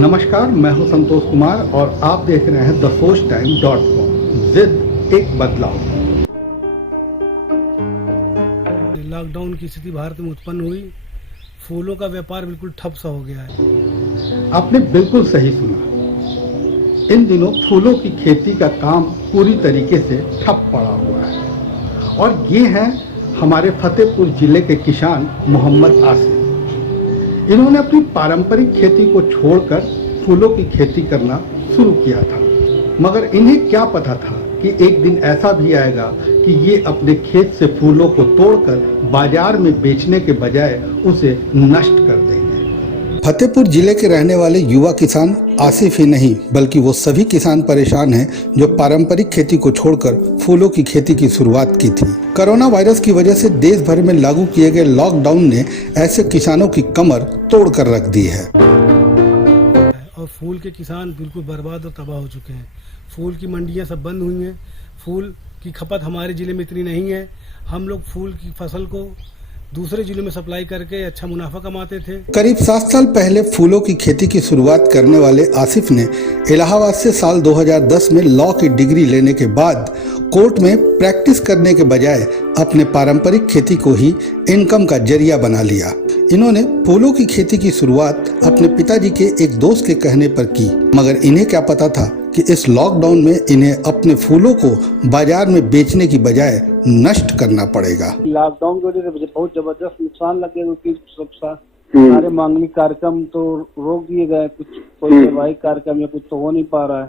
नमस्कार, मैं हूं संतोष कुमार और आप देख रहे हैं thesourcetime.com। जिद एक बदलाव। लॉकडाउन की स्थिति भारत में उत्पन्न हुई, फूलों का व्यापार बिल्कुल ठप सा हो गया है। आपने बिल्कुल सही सुना। इन दिनों फूलों की खेती का काम पूरी तरीके से ठप पड़ा हुआ है और ये हैं हमारे फतेहपुर जिले के किसान मोहम्मद आसिफ। इन्होंने अपनी पारंपरिक खेती को छोड़कर फूलों की खेती करना शुरू किया था, मगर इन्हें क्या पता था कि एक दिन ऐसा भी आएगा कि ये अपने खेत से फूलों को तोड़कर बाजार में बेचने के बजाय उसे नष्ट कर देंगे। फतेहपुर जिले के रहने वाले युवा किसान आसिफ ही नहीं बल्कि वो सभी किसान परेशान हैं जो पारंपरिक खेती को छोड़कर फूलों की खेती की शुरुआत की थी। कोरोना वायरस की वजह से देश भर में लागू किए गए लॉकडाउन ने ऐसे किसानों की कमर तोड़ कर रख दी है और फूल के किसान बिल्कुल बर्बाद और तबाह हो चुके हैं। फूल की मंडियां सब बंद हुई हैं। फूल की खपत हमारे जिले में इतनी नहीं है। हम लोग फूल की फसल को दूसरे जिलों में सप्लाई करके अच्छा मुनाफा कमाते थे। करीब 7 साल पहले फूलों की खेती की शुरुआत करने वाले आसिफ ने इलाहाबाद से साल 2010 में लॉ की डिग्री लेने के बाद कोर्ट में प्रैक्टिस करने के बजाय अपने पारंपरिक खेती को ही इनकम का जरिया बना लिया। इन्होंने फूलों की खेती की शुरुआत अपने पिताजी के एक दोस्त के कहने पर की, मगर इन्हें क्या पता था कि इस लॉकडाउन में इन्हें अपने फूलों को बाजार में बेचने की बजाय नष्ट करना पड़ेगा। लॉकडाउन की वजह से मुझे बहुत जबरदस्त नुकसान लग गया क्योंकि सब सारे मांगलिक कार्यक्रम तो रोक दिए गए, कुछ कोई वैवाहिक कार्यक्रम या कुछ तो हो नहीं पा रहा है।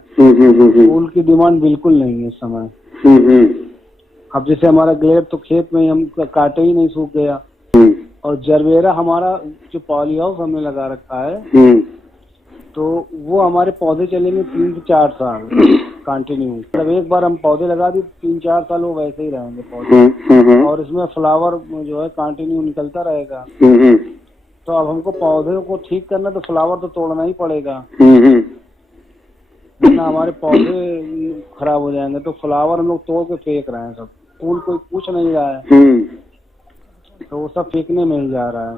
फूल की डिमांड बिल्कुल नहीं है इस समय। अब जैसे हमारा ग्लेड तो खेत में हम काटे ही नहीं, सूख गया। और जरबेरा हमारा जो पॉली हाउस हमने लगा रखा है तो वो हमारे पौधे चलेंगे 3 से 4 साल कंटिन्यू। मतलब एक बार हम पौधे लगा दिए 3-4 साल वो वैसे ही रहेंगे पौधे, और इसमें फ्लावर जो है कंटिन्यू निकलता रहेगा। तो अब हमको पौधे को ठीक करना तो फ्लावर तो तोड़ना ही पड़ेगा, वरना हमारे पौधे खराब हो जाएंगे। तो फ्लावर हम लोग तोड़ के फेंक रहे हैं, सब फूल कोई पूछ नहीं रहा है तो वो सब फेंकने में ही जा रहा है।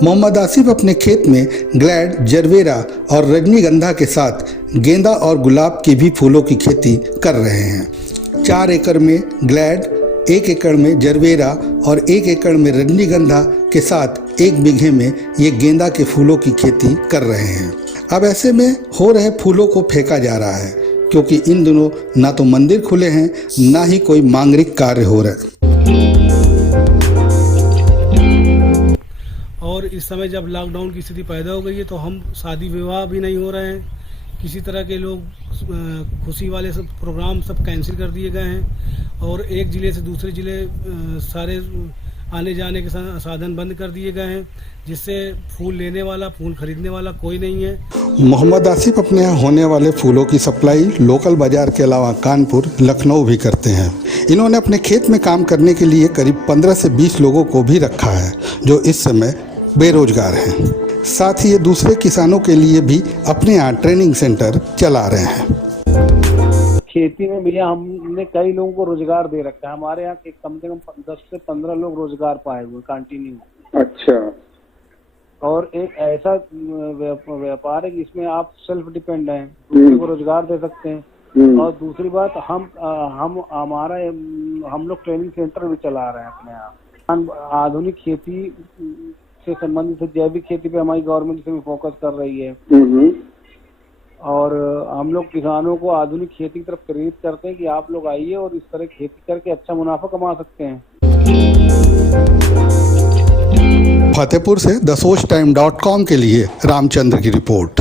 मोहम्मद आसिफ अपने खेत में ग्लैड, जरबेरा और रजनीगंधा के साथ गेंदा और गुलाब की भी फूलों की खेती कर रहे हैं। 4 एकड़ में ग्लैड, 1 एकड़ में जरबेरा और 1 एकड़ में रजनीगंधा के साथ 1 बीघे में ये गेंदा के फूलों की खेती कर रहे हैं। अब ऐसे में हो रहे फूलों को फेंका जा रहा है क्योंकि इन दिनों ना तो मंदिर खुले हैं ना ही कोई मांगलिक कार्य हो रहा है। और इस समय जब लॉकडाउन की स्थिति पैदा हो गई है तो हम शादी विवाह भी नहीं हो रहे हैं। किसी तरह के लोग खुशी वाले सब प्रोग्राम सब कैंसिल कर दिए गए हैं और एक ज़िले से दूसरे ज़िले सारे आने जाने के साधन बंद कर दिए गए हैं, जिससे फूल लेने वाला, फूल खरीदने वाला कोई नहीं है। मोहम्मद आसिफ अपने यहाँ होने वाले फूलों की सप्लाई लोकल बाजार के अलावा कानपुर, लखनऊ भी करते हैं। इन्होंने अपने खेत में काम करने के लिए करीब 15 से 20 लोगों को भी रखा है जो इस समय बेरोजगार हैं। साथ ही ये दूसरे किसानों के लिए भी अपने यहाँ ट्रेनिंग सेंटर चला रहे हैं। खेती में भैया हमने कई लोगों को रोजगार दे रखा है। हमारे यहाँ कम से कम 10 से 15 लोग रोजगार पाए हुए कंटिन्यू। अच्छा। और एक ऐसा व्यापार है कि इसमें आप सेल्फ डिपेंड हैं, दूसरे को रोजगार दे सकते हैं। और दूसरी बात हम लोग ट्रेनिंग सेंटर भी चला रहे हैं अपने यहाँ। आधुनिक खेती से संबंधित जैविक खेती पे हमारी गवर्नमेंट से भी फोकस कर रही है और हम लोग किसानों को आधुनिक खेती की तरफ प्रेरित करते हैं कि आप लोग आइए और इस तरह खेती करके अच्छा मुनाफा कमा सकते हैं। फतेहपुर से thesourcetime.com के लिए रामचंद्र की रिपोर्ट।